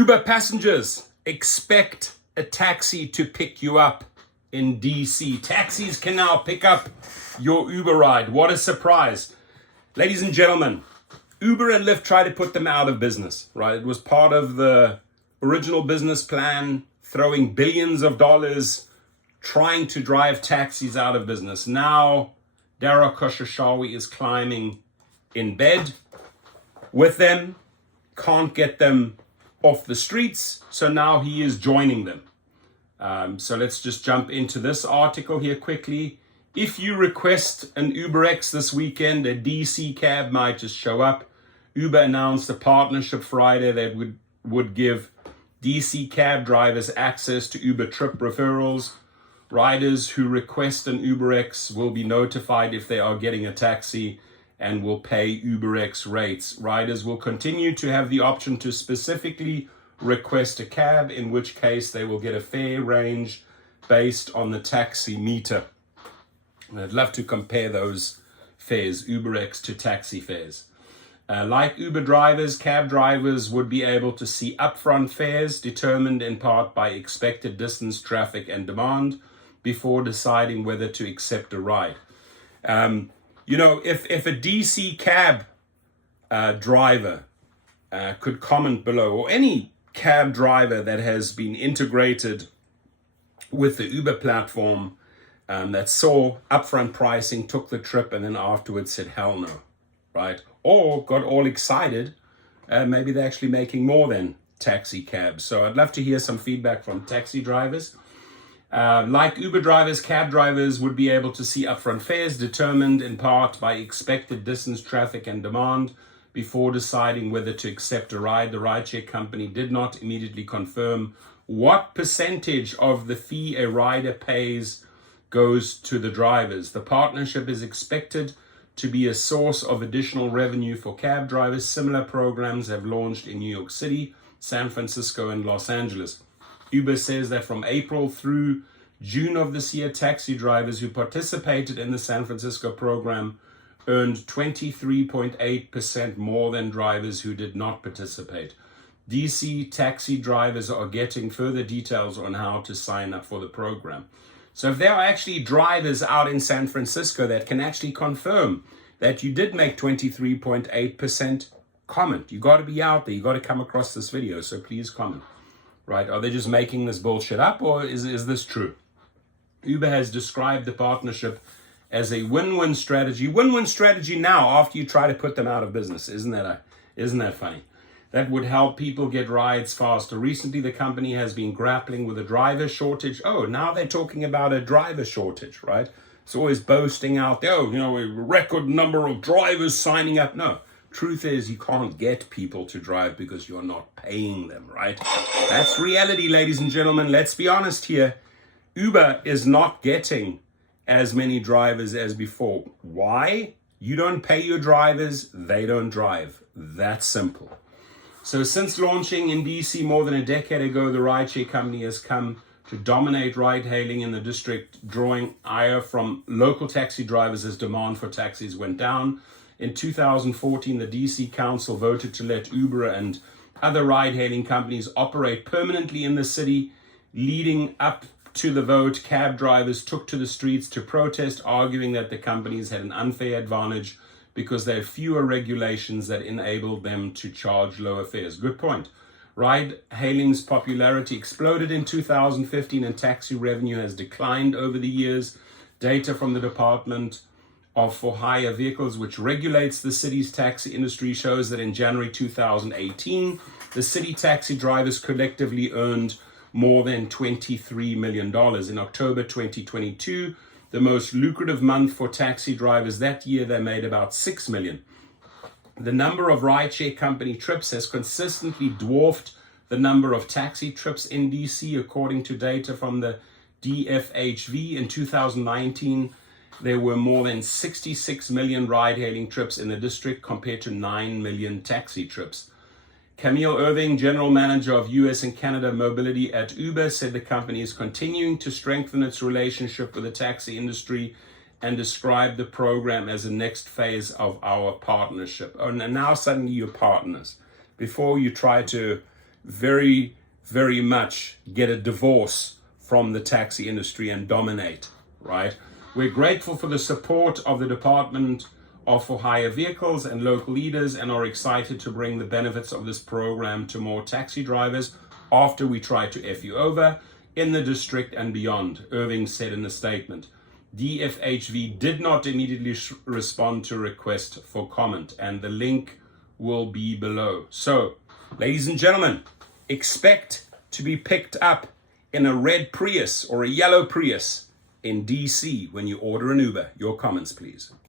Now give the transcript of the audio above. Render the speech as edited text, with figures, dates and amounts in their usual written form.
Uber passengers, expect a taxi to pick you up in DC. Taxis can now pick up your Uber ride. What a surprise. Ladies and gentlemen, Uber and Lyft tried to put them out of business, right? It was part of the original business plan, throwing billions of dollars, trying to drive taxis out of business. Now, Dara Khosrowshahi is climbing in bed with them, can't get them off the streets, so now he is joining them. So let's just jump into this article here quickly. If you request an UberX this weekend, a DC cab might just show up. Uber announced a partnership Friday that would give DC cab drivers access to Uber trip referrals. Riders who request an UberX will be notified if they are getting a taxi and will pay UberX rates. Riders will continue to have the option to specifically request a cab, in which case they will get a fare range based on the taxi meter. And I'd love to compare those fares, UberX to taxi fares. Like Uber drivers, cab drivers would be able to see upfront fares determined in part by expected distance, traffic, and demand before deciding whether to accept a ride. If a DC cab driver could comment below, or any cab driver that has been integrated with the Uber platform that saw upfront pricing, took the trip, and then afterwards said, hell no, right? Or got all excited, maybe they're actually making more than taxi cabs. So I'd love to hear some feedback from taxi drivers. Like Uber drivers, cab drivers would be able to see upfront fares determined in part by expected distance, traffic, and demand before deciding whether to accept a ride. The rideshare company did not immediately confirm what percentage of the fee a rider pays goes to the drivers. The partnership is expected to be a source of additional revenue for cab drivers. Similar programs have launched in New York City, San Francisco, and Los Angeles. Uber says that from April through June of this year, taxi drivers who participated in the San Francisco program earned 23.8% more than drivers who did not participate. DC taxi drivers are getting further details on how to sign up for the program. So if there are actually drivers out in San Francisco that can actually confirm that you did make 23.8%, comment. You got to be out there. You got to come across this video. So please comment. Right? Are they just making this bullshit up, or is this true? Uber has described the partnership as a win-win strategy. Win-win strategy now after you try to put them out of business. Isn't that funny? That would help people get rides faster. Recently, the company has been grappling with a driver shortage. Oh, now they're talking about a driver shortage, right? It's always boasting out there, a record number of drivers signing up. No, truth is you can't get people to drive because you're not paying them, right? That's reality, ladies and gentlemen. Let's be honest here. Uber is not getting as many drivers as before. Why? You don't pay your drivers, they don't drive. That's simple. So since launching in DC more than a decade ago, the rideshare company has come to dominate ride-hailing in the district, drawing ire from local taxi drivers as demand for taxis went down. In 2014, the DC Council voted to let Uber and other ride-hailing companies operate permanently in the city. Leading up to the vote, cab drivers took to the streets to protest, arguing that the companies had an unfair advantage because they had fewer regulations that enabled them to charge lower fares. Good point. Ride-hailing's popularity exploded in 2015 and taxi revenue has declined over the years. Data from the Department of For Hire Vehicles, which regulates the city's taxi industry, shows that in January 2018, the city taxi drivers collectively earned more than $23 million. In October 2022, the most lucrative month for taxi drivers that year, they made about $6 million. The number of rideshare company trips has consistently dwarfed the number of taxi trips in DC, according to data from the DFHV. In 2019, there were more than 66 million ride-hailing trips in the district compared to 9 million taxi trips. Camille Irving, General Manager of US and Canada Mobility at Uber, said the company is continuing to strengthen its relationship with the taxi industry and described the program as the next phase of our partnership. Oh, and now suddenly you're partners. Before you try to very, very much get a divorce from the taxi industry and dominate, right? We're grateful for the support of the Department of For Hire Vehicles and local leaders, and are excited to bring the benefits of this program to more taxi drivers after we try to F you over in the district and beyond, Irving said in the statement. DFHV did not immediately respond to a request for comment, and the link will be below. So, ladies and gentlemen, expect to be picked up in a red Prius or a yellow Prius in DC when you order an Uber. Your comments, please.